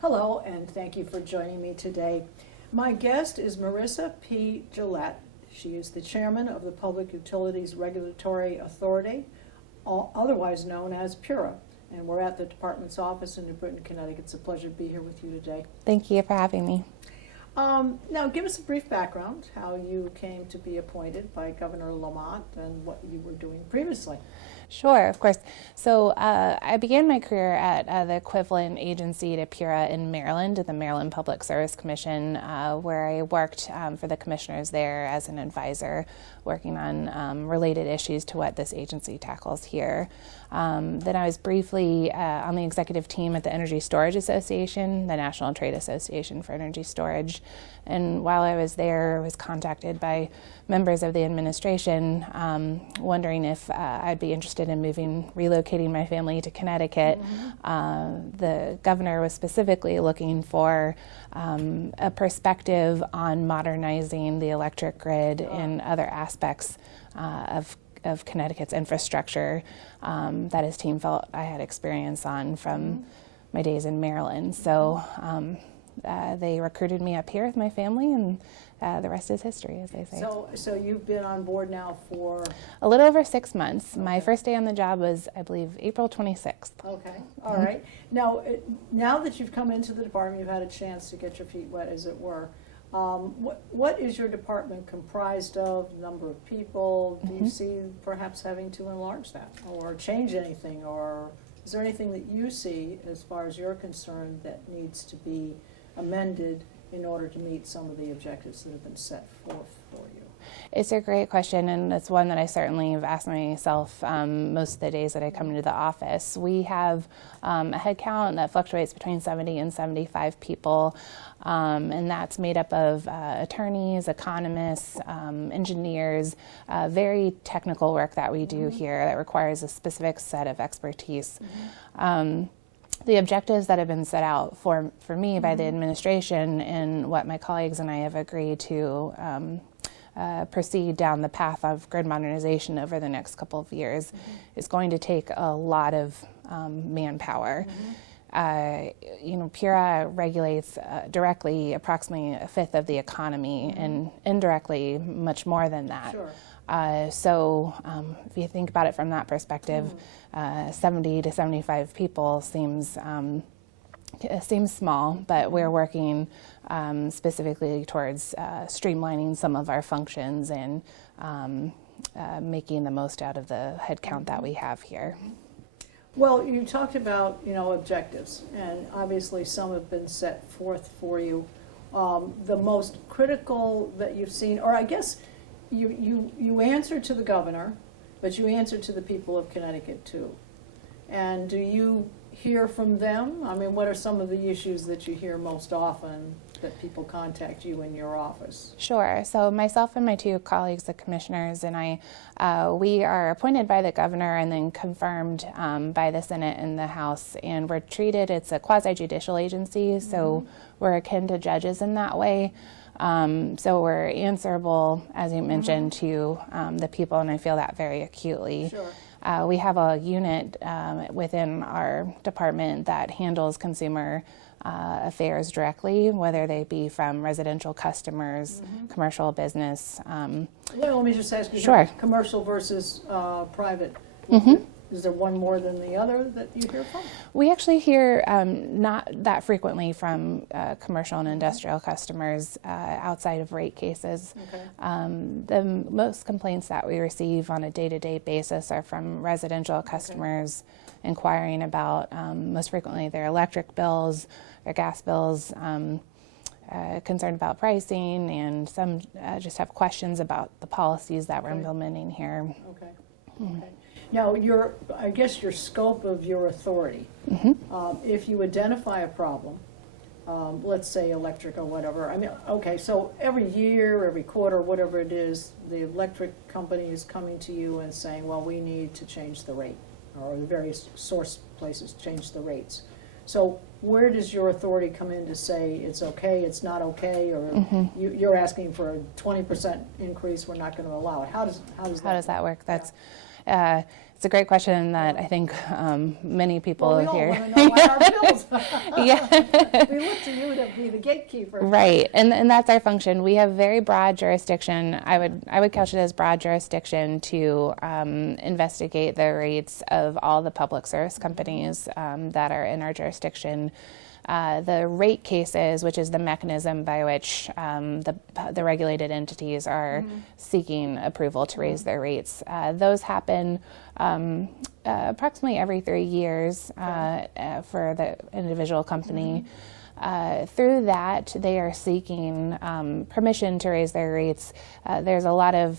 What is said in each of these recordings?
Hello, and thank you for joining me today. My guest is Marissa P. Gillette. She is the chairman of the Public Utilities Regulatory Authority, otherwise known as PURA. And we're at the department's office in New Britain, Connecticut. It's a pleasure to be here with you today. Thank you for having me. Now, give us a brief background, how you came to be appointed by Governor Lamont and what you were doing previously. Sure, of course. So I began my career at the equivalent agency to PURA in Maryland, at the Maryland Public Service Commission, where I worked for the commissioners there as an advisor, working on related issues to what this agency tackles here. Then I was briefly on the executive team at the Energy Storage Association, the National Trade Association for Energy Storage. And while I was there, I was contacted by members of the administration wondering if I'd be interested in relocating my family to Connecticut. The governor was specifically looking for a perspective on modernizing the electric grid and other aspects of Connecticut's infrastructure that his team felt I had experience on from my days in Maryland. So they recruited me up here with my family, and the rest is history, as they say. So you've been on board now for? A little over 6 months. Okay. My first day on the job was, I believe, April 26th. Okay, all right. Now that you've come into the department, you've had a chance to get your feet wet, as it were. What is your department comprised of, number of people? Do you see perhaps having to enlarge that or change anything, or is there anything that you see as far as you're concerned that needs to be amended in order to meet some of the objectives that have been set forth for you? It's a great question, and it's one that I certainly have asked myself most of the days that I come into the office. We have a head count that fluctuates between 70 and 75 people, and that's made up of attorneys, economists, engineers, very technical work that we do here that requires a specific set of expertise. The objectives that have been set out for me by the administration and what my colleagues and I have agreed to proceed down the path of grid modernization over the next couple of years is going to take a lot of manpower. PURA regulates directly approximately a fifth of the economy, and indirectly much more than that. Sure. So if you think about it from that perspective, 70 to 75 people seems small, but we're working specifically towards streamlining some of our functions and making the most out of the headcount that we have here. Well, you talked about, objectives, and obviously some have been set forth for you. The most critical that you've seen, or I guess you answer to the governor, but you answer to the people of Connecticut too. And do you hear from them? I mean, what are some of the issues that you hear most often that people contact you in your office? Sure. So myself and my two colleagues, the commissioners, and I, we are appointed by the governor and then confirmed by the Senate and the House. And we're treated, it's a quasi-judicial agency, so we're akin to judges in that way. So we're answerable, as you mentioned, to the people, and I feel that very acutely. Sure. We have a unit within our department that handles consumer affairs directly, whether they be from residential customers, commercial business. Let me just ask you, Sure. Commercial versus private. Is there one more than the other that you hear from? We actually hear not that frequently from commercial and industrial customers outside of rate cases. Okay. The most complaints that we receive on a day-to-day basis are from residential customers inquiring about, most frequently, their electric bills, their gas bills, concerned about pricing, and some just have questions about the policies that we're implementing here. Okay. Okay. Now, I guess your scope of your authority, if you identify a problem, let's say electric or whatever, I mean, okay, so every year, every quarter, whatever it is, the electric company is coming to you and saying, well, we need to change the rate, or the various source places change the rates. So where does your authority come in to say it's okay, it's not okay, or you're asking for a 20% increase, we're not going to allow it? How does that work? That's It's a great question that I think many people Well, we all here. want to know why our bills. Yeah. We look to you to be the gatekeeper. Right, and that's our function. We have very broad jurisdiction. I would couch it as broad jurisdiction to investigate the rates of all the public service companies that are in our jurisdiction. The rate cases, which is the mechanism by which the regulated entities are seeking approval to raise their rates, those happen approximately every 3 years for the individual company. Through that, they are seeking permission to raise their rates. There's a lot of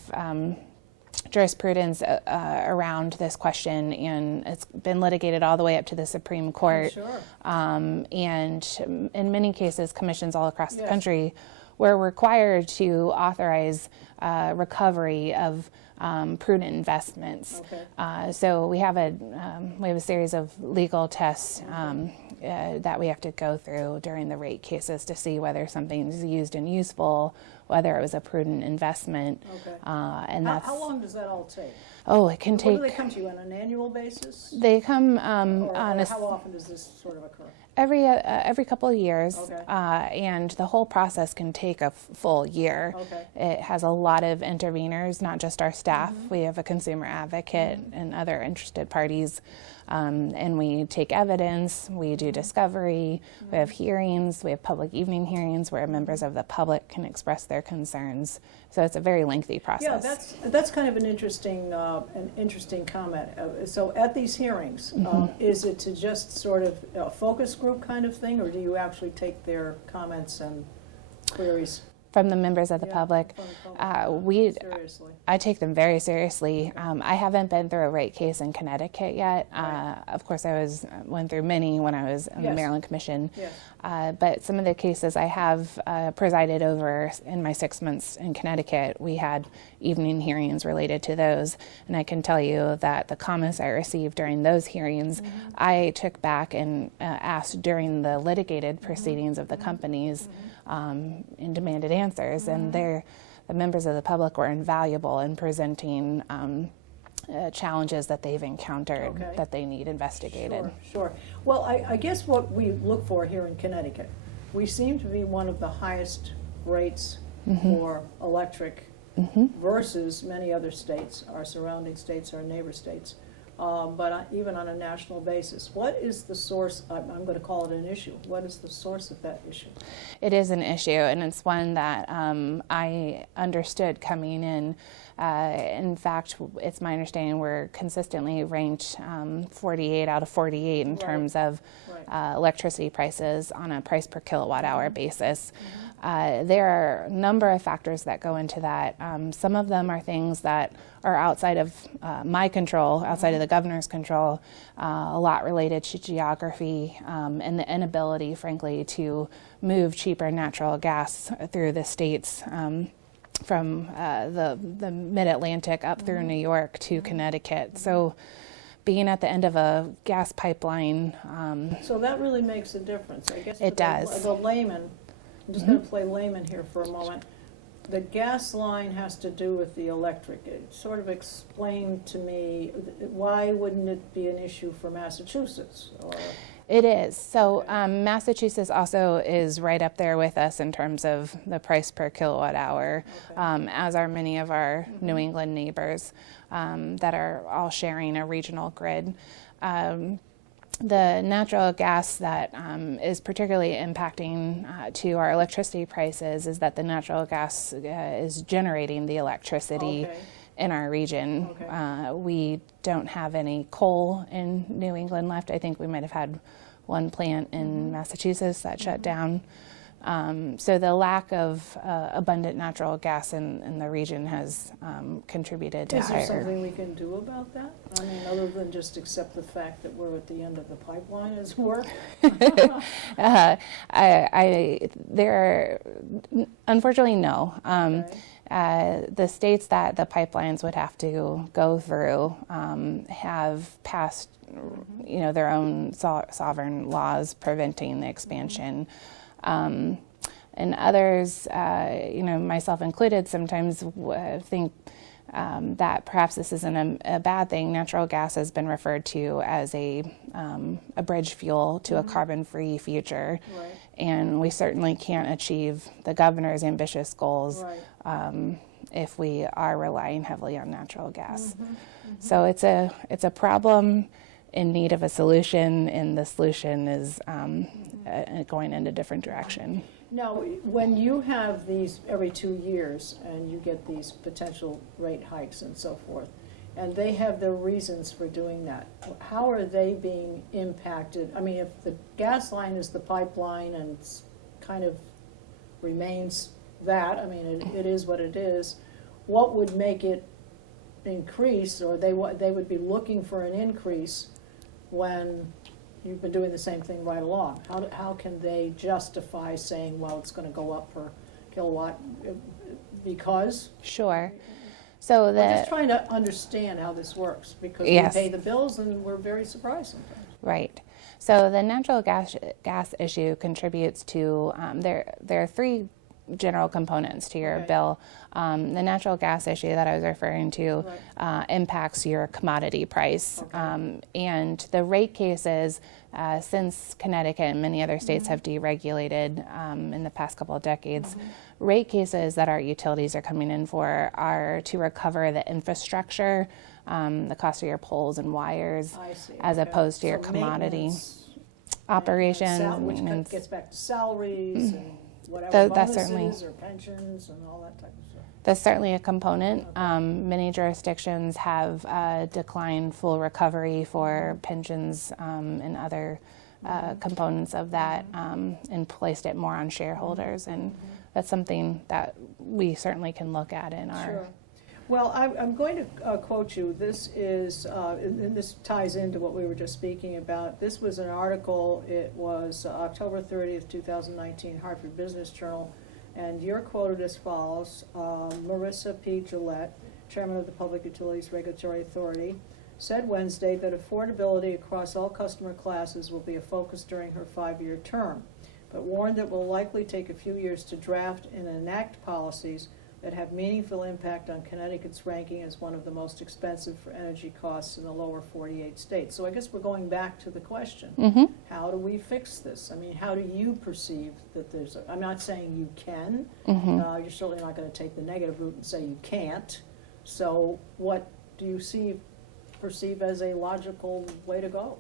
jurisprudence around this question, and it's been litigated all the way up to the Supreme Court. Sure. And in many cases, commissions all across the country were required to authorize recovery of prudent investments. Okay. So we have a series of legal tests that we have to go through during the rate cases to see whether something is used and useful, whether it was a prudent investment. Okay. And How long does that all take? Oh, it can When take. do they come to you, on an annual basis? They come Or on a how often does this sort of occur? every couple of years, Okay. and the whole process can take a full year. Okay. It has a lot of interveners, not just our staff. We have a consumer advocate and other interested parties, and we take evidence, we do discovery, we have hearings, we have public evening hearings where members of the public can express their concerns. So it's a very lengthy process. Yeah, that's kind of an interesting comment. So at these hearings, is it to just sort of a focus group kind of thing, or do you actually take their comments and queries? From the members of the Yeah, public. from the public. Seriously. I take them very seriously. I haven't been through a rate case in Connecticut yet. Of course, I went through many when I was on the Yes. Maryland Commission. Yes. But some of the cases I have presided over in my 6 months in Connecticut, we had evening hearings related to those. And I can tell you that the comments I received during those hearings, I took back and asked during the litigated proceedings of the companies and demanded answers. And the members of the public were invaluable in presenting challenges that they've encountered Okay. that they need investigated. Sure. Well, I guess what we look for here in Connecticut, we seem to be one of the highest rates for electric versus many other states, our surrounding states, our neighbor states. But even on a national basis, what is the source? I'm going to call it an issue. What is the source of that issue? It is an issue, and it's one that I understood coming in. In fact, it's my understanding we're consistently ranked 48 out of 48 in terms of electricity prices on a price per kilowatt hour basis. There are a number of factors that go into that. Some of them are things that are outside of my control, outside of the governor's control, a lot related to geography and the inability, frankly, to move cheaper natural gas through the states from the mid-Atlantic up through New York to Connecticut. So being at the end of a gas pipeline. So that really makes a difference. I guess It does. The layman, I'm just going to play layman here for a moment. The gas line has to do with the electric. It sort of explained to me, why wouldn't it be an issue for Massachusetts? Or It is. So Massachusetts also is right up there with us in terms of the price per kilowatt hour, as are many of our New England neighbors that are all sharing a regional grid. The natural gas that is particularly impacting to our electricity prices is that the natural gas is generating the electricity in our region. We don't have any coal in New England left. I think we might have had one plant in Massachusetts that shut down. So the lack of abundant natural gas in the region has contributed to higher. Is there something we can do about that? I mean, other than just accept the fact that we're at the end of the pipeline, as it were? Unfortunately, no. The states that the pipelines would have to go through have passed, their own sovereign laws preventing the expansion. And others, myself included, sometimes think that perhaps this isn't a bad thing. Natural gas has been referred to as a bridge fuel to a carbon-free future, Right. and we certainly can't achieve the governor's ambitious goals Right. if we are relying heavily on natural gas. So it's a problem in need of a solution, and the solution is going in a different direction. Now, when you have these every 2 years and you get these potential rate hikes and so forth, and they have their reasons for doing that, how are they being impacted? I mean, if the gas line is the pipeline and it's kind of remains that, I mean, it is what it is, what would make it increase, or they would be looking for an increase when you've been doing the same thing right along? How can they justify saying, well, it's going to go up per kilowatt because? Sure. So I'm just trying to understand how this works, because Yes. we pay the bills and we're very surprised sometimes. Right. So the natural gas issue contributes to, there are three general components to your Okay. bill. The natural gas issue that I was referring to impacts your commodity price. Okay. And the rate cases, since Connecticut and many other states have deregulated in the past couple of decades, rate cases that our utilities are coming in for are to recover the infrastructure, the cost of your poles and wires, I see. as Okay. opposed to your So commodity maintenance operations. which maintenance. gets back to salaries and whatever That's certainly- bonuses or pensions and all that type of stuff. That's certainly a component. Many jurisdictions have declined full recovery for pensions and other components of that, and placed it more on shareholders. And that's something that we certainly can look at in our. Sure. Well, I'm going to quote you. This is, and this ties into what we were just speaking about. This was an article, it was October 30th, 2019, Hartford Business Journal, and you're quoted as follows. Marissa P. Gillette, Chairman of the Public Utilities Regulatory Authority, said Wednesday that affordability across all customer classes will be a focus during her 5-year term, but warned it will likely take a few years to draft and enact policies that have meaningful impact on Connecticut's ranking as one of the most expensive for energy costs in the lower 48 states. So I guess we're going back to the question, how do we fix this? I mean, how do you perceive that there's, I'm not saying you can, you're certainly not going to take the negative route and say you can't. So what do you perceive as a logical way to go?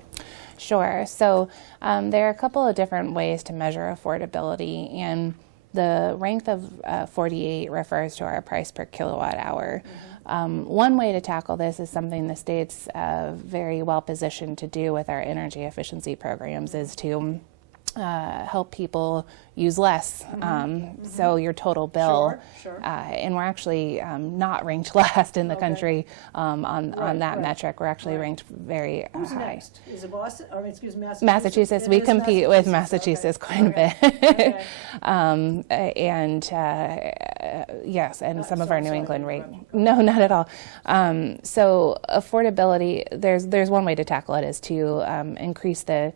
Sure. So there are a couple of different ways to measure affordability, and the rank of 48 refers to our price per kilowatt hour. One way to tackle this is something the state's very well positioned to do with our energy efficiency programs, is to help people use less. So your total bill, Sure. and we're actually not ranked last in the Okay. country on that right. metric. We're actually Right. ranked very Who's high. next? Is it Boston? Or excuse me, Massachusetts? Massachusetts, It we is compete with Massachusetts. Massachusetts quite Okay. a bit. Okay. Yes, and some of So- our New sorry to England rate. interrupt. No, not at all. So affordability, there's one way to tackle it, is to increase the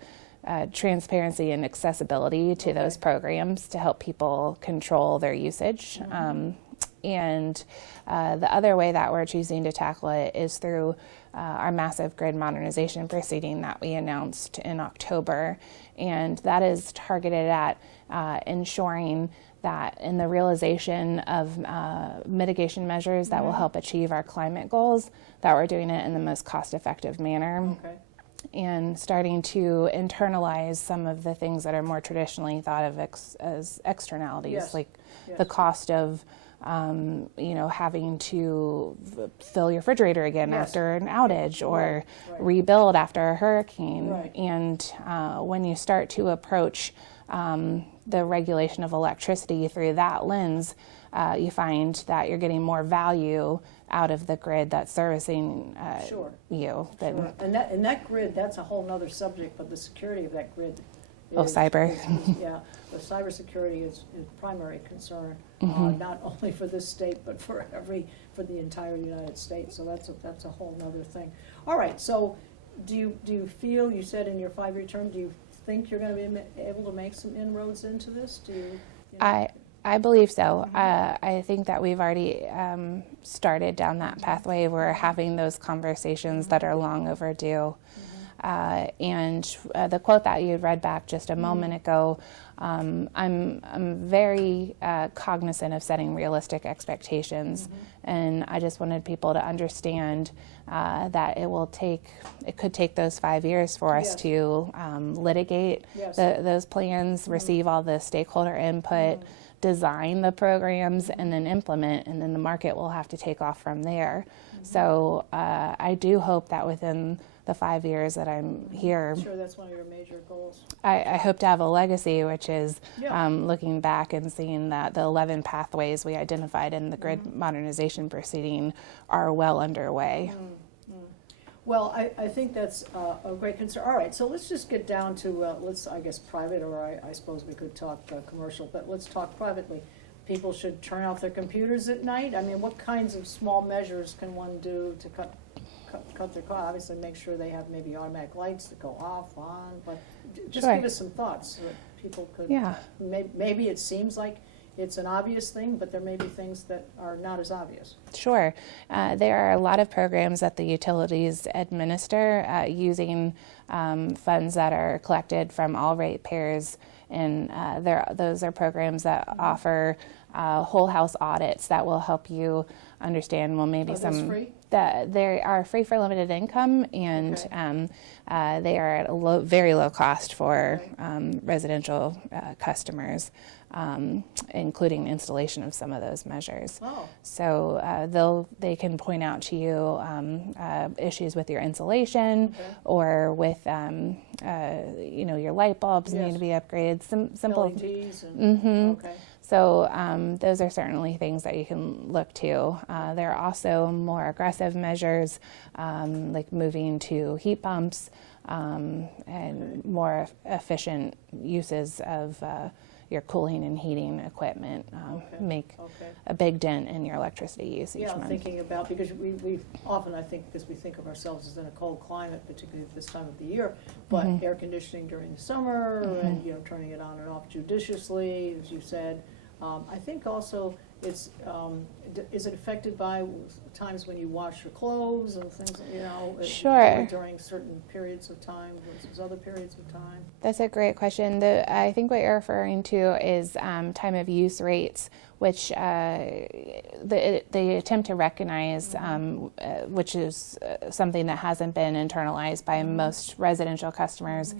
transparency and accessibility to those programs to help people control their usage. And the other way that we're choosing to tackle it is through our massive grid modernization proceeding that we announced in October. And that is targeted at ensuring that in the realization of mitigation measures that will help achieve our climate goals, that we're doing it in the most cost-effective manner. Okay. And starting to internalize some of the things that are more traditionally thought of as externalities, Yes. like Yes. the cost of, having to fill your refrigerator again Yes. after an outage, or Right. rebuild after a hurricane. Right. And when you start to approach the regulation of electricity through that lens, you find that you're getting more value out of the grid that's servicing Sure. you. Sure. And that grid, that's a whole nother subject, but the security of that grid is. Cyber. Yeah, the cybersecurity is primary concern, not only for this state, but for the entire United States. So that's a whole nother thing. All right, so do you feel, you said in your 5-year term, do you think you're going to be able to make some inroads into this? Do you? I believe so. I think that we've already started down that pathway. We're having those conversations that are long overdue. And the quote that you read back just a moment ago, I'm very cognizant of setting realistic expectations, and I just wanted people to understand that it could take those 5 years for us to litigate those plans, receive all the stakeholder input, design the programs, and then implement, and then the market will have to take off from there. So I do hope that within the 5 years that I'm here, I'm sure that's one of your major goals. I hope to have a legacy, which is looking back and seeing that the 11 pathways we identified in the grid modernization proceeding are well underway. Well, I think that's a great concern. All right, so let's just get down to, I guess, private, or I suppose we could talk commercial, but let's talk privately. People should turn off their computers at night? I mean, what kinds of small measures can one do to cut their cost? Obviously, make sure they have maybe automatic lights that go off, on, but just give us some thoughts so that people could, maybe it seems like it's an obvious thing, but there may be things that are not as obvious. Sure. There are a lot of programs that the utilities administer using funds that are collected from all ratepayers, and those are programs that offer whole house audits that will help you understand, well, maybe free? That they are free for limited income, and they are at very low cost for residential customers, including installation of some of those measures. So they can point out to you issues with your insulation or with your light bulbs need to be upgraded. Some simple LEDs and, So those are certainly things that you can look to. There are also more aggressive measures like moving to heat pumps and more efficient uses of your cooling and heating equipment make a big dent in your electricity use each month. Thinking about, because we often, I think, because we think of ourselves as in a cold climate, particularly at this time of the year, but air conditioning during the summer and turning it on and off judiciously, as you said. I think also it's, is it affected by times when you wash your clothes and things, Sure. during certain periods of time versus other periods of time? That's a great question. I think what you're referring to is time of use rates, which the attempt to recognize, which is something that hasn't been internalized by most residential customers.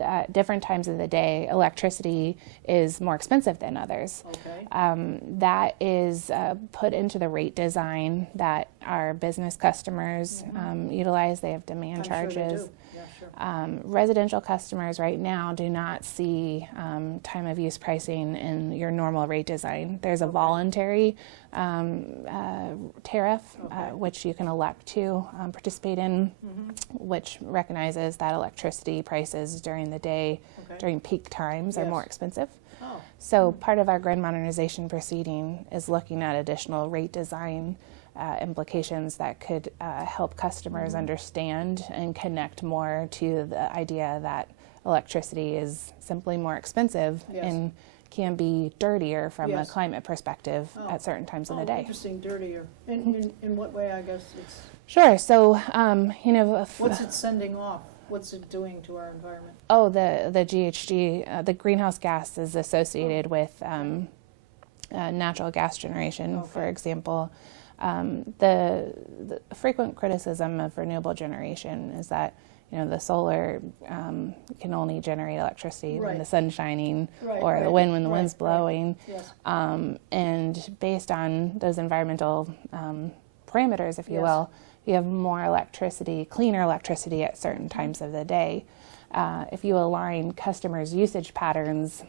At different times of the day, electricity is more expensive than others. That is put into the rate design that our business customers utilize. They have demand charges. Sure they do. Yeah, sure. Residential customers right now do not see time of use pricing in your normal rate design. There's a voluntary tariff, which you can elect to participate in, which recognizes that electricity prices during the day, during peak times, are more expensive. So part of our grid modernization proceeding is looking at additional rate design implications that could help customers understand and connect more to the idea that electricity is simply more expensive and can be dirtier from a climate perspective at certain times of the day. Interesting, dirtier. In what way, I guess it's... Sure. So, what's it sending off? What's it doing to our environment? Oh, the GHG, the greenhouse gas is associated with natural gas generation, for example. The frequent criticism of renewable generation is that the solar can only generate electricity when the sun's shining or the wind when the wind's blowing. And based on those environmental parameters, if you will, you have more electricity, cleaner electricity at certain times of the day. If you align customers' usage patterns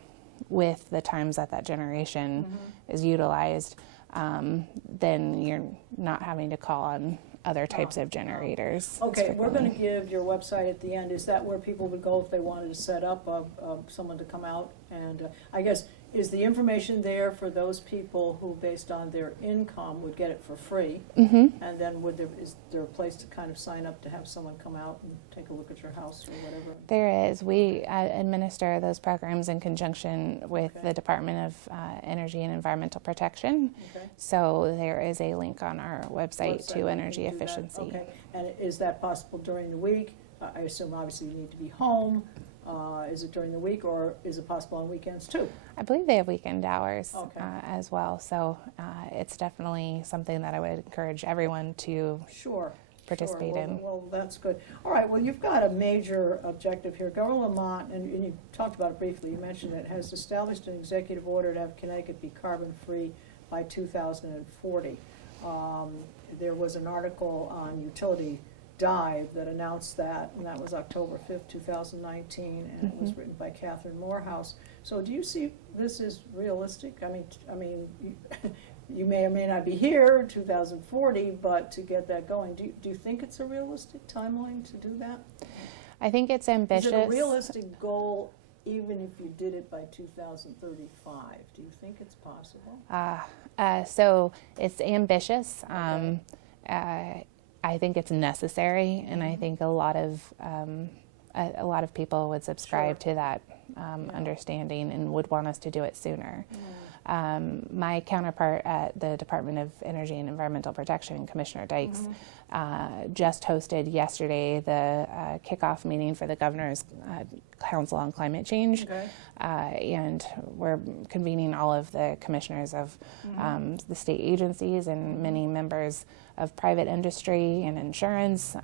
with the times that generation is utilized, then you're not having to call on other types of generators. Okay, we're going to give your website at the end. Is that where people would go if they wanted to set up someone to come out And I guess, is the information there for those people who, based on their income, would get it for free? Mm-hmm. And then is there a place to kind of sign up to have someone come out and take a look at your house or whatever? There is. We administer those programs in conjunction with Okay. the Department of Energy and Environmental Protection. Okay. So there is a link on our website to where energy you can do that. efficiency. Okay, and is that possible during the week? I assume obviously you need to be home. Is it during the week, or is it possible on weekends too? I believe they have weekend hours Okay. as well. So it's definitely something that I would encourage everyone to Sure. participate Sure. in. Well, that's good. All right, well, you've got a major objective here. Governor Lamont, and you talked about it briefly, you mentioned it, has established an executive order to have Connecticut be carbon-free by 2040. There was an article on Utility Dive that announced that, and that was October 5th, 2019, and it was written by Catherine Morehouse. So do you see this as realistic? I mean, you may or may not be here 2040, but to get that going, do you think it's a realistic timeline to do that? I think it's ambitious. Is it a realistic goal even if you did it by 2035? Do you think it's possible? So it's ambitious. Okay. I think it's necessary, and I think a lot of people would subscribe Sure. to that understanding and would want us to do it sooner. My counterpart at the Department of Energy and Environmental Protection, Commissioner Dykes, just hosted yesterday the kickoff meeting for the Governor's Council on Climate Change. Okay. And we're convening all of the commissioners of the state agencies and many members of private industry and insurance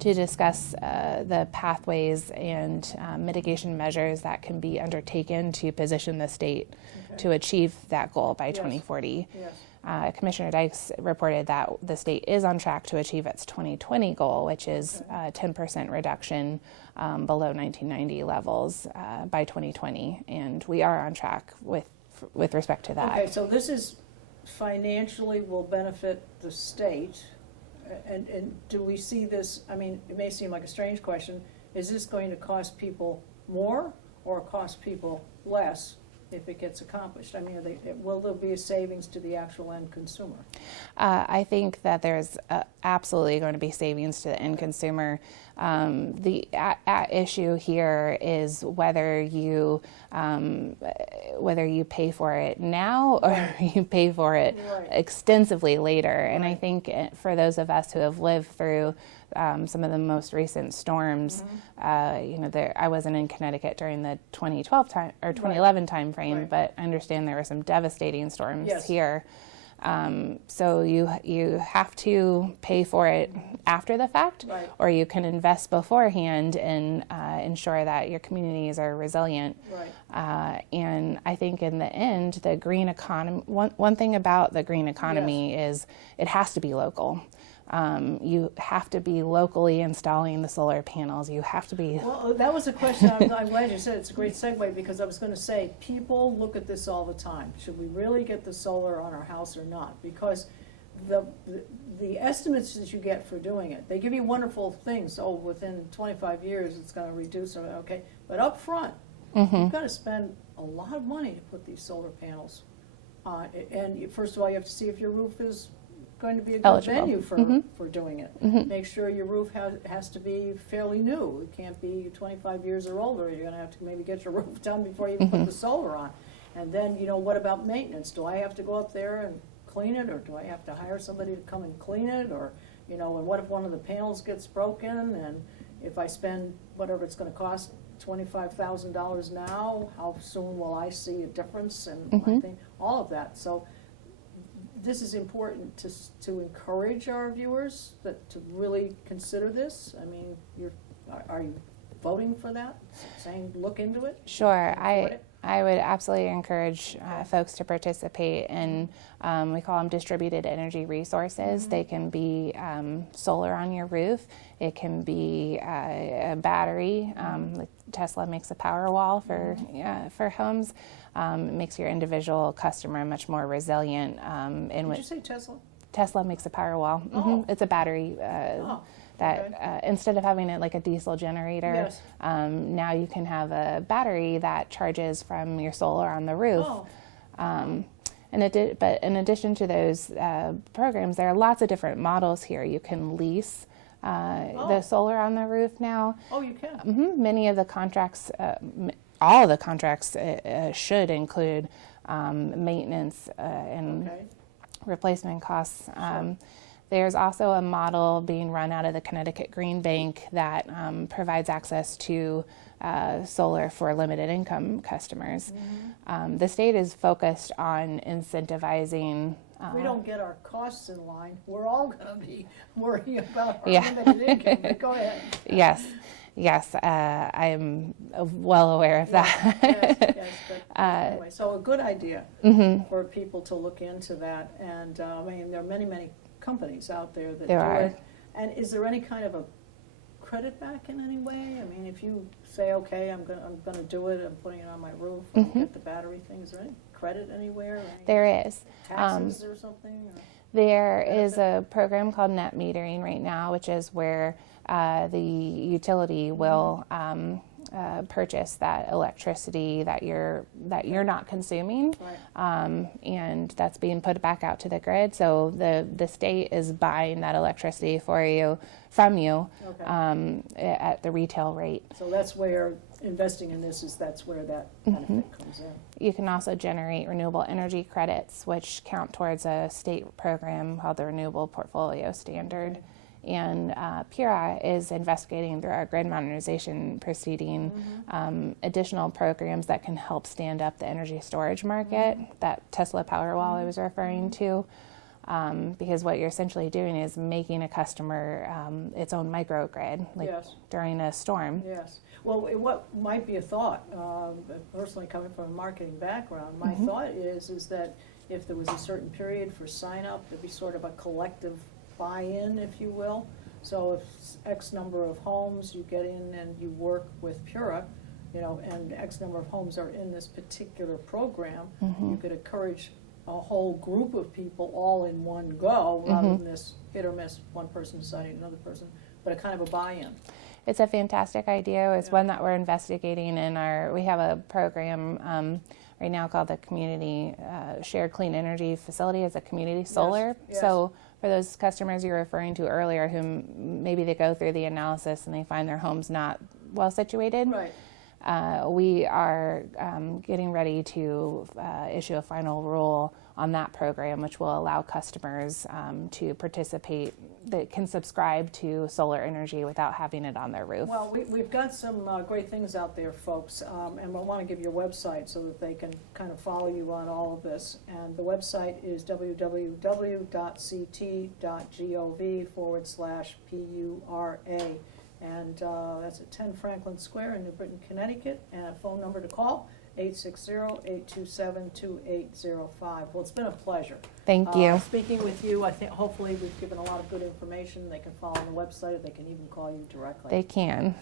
to discuss the pathways and mitigation measures that can be undertaken to position the state to achieve that goal by 2040. Yes. Commissioner Dykes reported that the state is on track to achieve its 2020 goal, which is 10% reduction below 1990 levels by 2020, and we are on track with respect to that. Okay, so this is financially will benefit the state, and do we see this, I mean, it may seem like a strange question, is this going to cost people more or cost people less if it gets accomplished? I mean, will there be a savings to the actual end consumer? I think that there's absolutely going to be savings to the end consumer. The issue here is whether you pay for it now or you pay for it extensively later. And I think for those of us who have lived through some of the most recent storms, I wasn't in Connecticut during the 2012 time or 2011 time frame, but I understand there were some devastating storms here. So you have to pay for it after the fact, or you can invest beforehand and ensure that your communities are resilient. And I think in the end, the green economy, one thing about the green economy is it has to be local. You have to be locally installing the solar panels. You have to be... Well, that was a question, I'm glad you said it's a great segue, because I was going to say, people look at this all the time. Should we really get the solar on our house or not? Because the estimates that you get for doing it, they give you wonderful things. Oh, within 25 years it's going to reduce, okay. But up front, you've got to spend a lot of money to put these solar panels on. And first of all, you have to see if your roof is going to be a good eligible venue for doing it. Make sure your roof has to be fairly new. It can't be 25 years or older. You're going to have to maybe get your roof done before you even put the solar on. And then, what about maintenance? Do I have to go up there and clean it, or do I have to hire somebody to come and clean it? Or, and what if one of the panels gets broken, and if I spend whatever it's going to cost, $25,000 now, how soon will I see a difference in my thing? All of that. So this is important to encourage our viewers to really consider this. I mean, are you voting for that? Saying look into it? Sure. I would absolutely encourage folks to participate in, we call them distributed energy resources. They can be solar on your roof. It can be a battery. Like Tesla makes a power wall for homes. It makes your individual customer much more resilient. Did you say Tesla? Tesla makes a power wall. It's a battery that Okay. instead of having it like a diesel generator, Yes. now you can have a battery that charges from your solar on the roof. Oh, But in addition to those programs, there are lots of different models here. You can lease the solar on the roof now. oh, you can. Many of the contracts, all of the contracts should include maintenance and Okay. replacement costs. There's also a model being run out of the Connecticut Green Bank that provides access to solar for limited income customers. The state is focused on incentivizing. If we don't get our costs in line, we're all going to be worrying about our Yeah. limited income. But go ahead. Yes, I am well aware of that. Yes, but anyway, so a good idea for people to look into that. And I mean, there are many, many companies out there that There do are. it. And is there any kind of a credit back in any way? I mean, if you say, okay, I'm gonna do it, I'm putting it on my roof, I'll get the battery thing, is there any credit anywhere? Any There is. taxes or something? Or? There is a program called net metering right now, which is where the utility will purchase that electricity that you're not consuming, Right. and that's being put back out to the grid. So the state is buying that electricity from you Okay. at the retail rate. So that's where investing in this that's where that benefit comes in. You can also generate renewable energy credits, which count towards a state program called the Renewable Portfolio Standard. And PURA is investigating through our grid modernization proceeding additional programs that can help stand up the energy storage market, that Tesla Powerwall I was referring to. Because what you're essentially doing is making a customer its own microgrid, like Yes. during a storm. Yes. Well, what might be a thought, personally coming from a marketing background, my thought is that if there was a certain period for sign up, there'd be sort of a collective buy-in, if you will. So if X number of homes you get in and you work with Pura, and X number of homes are in this particular program, you could encourage a whole group of people all in one go, rather than this hit or miss, one person deciding another person, but a kind of a buy-in. It's a fantastic idea. It's one that we're investigating in we have a program right now called the Community Shared Clean Energy Facility as a community solar. Yes. So for those customers you were referring to earlier who maybe they go through the analysis and they find their home's not well situated, Right. we are getting ready to issue a final rule on that program, which will allow customers to participate, that can subscribe to solar energy without having it on their roof. Well, we've got some great things out there, folks, and I want to give you a website so that they can kind of follow you on all of this. And the website is www.ct.gov/PURA. And that's at 10 Franklin Square in New Britain, Connecticut. And a phone number to call, 860-827-2805. Well, it's been a pleasure. Thank you. Speaking with you, I think hopefully we've given a lot of good information. They can follow on the website, or they can even call you directly. They can.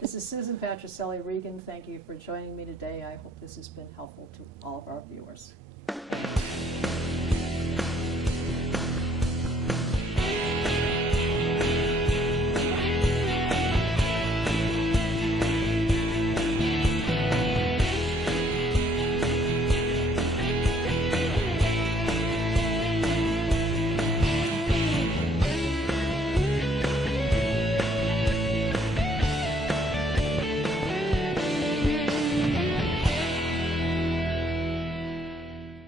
This is Susan Patricelli-Regan. Thank you for joining me today. I hope this has been helpful to all of our viewers.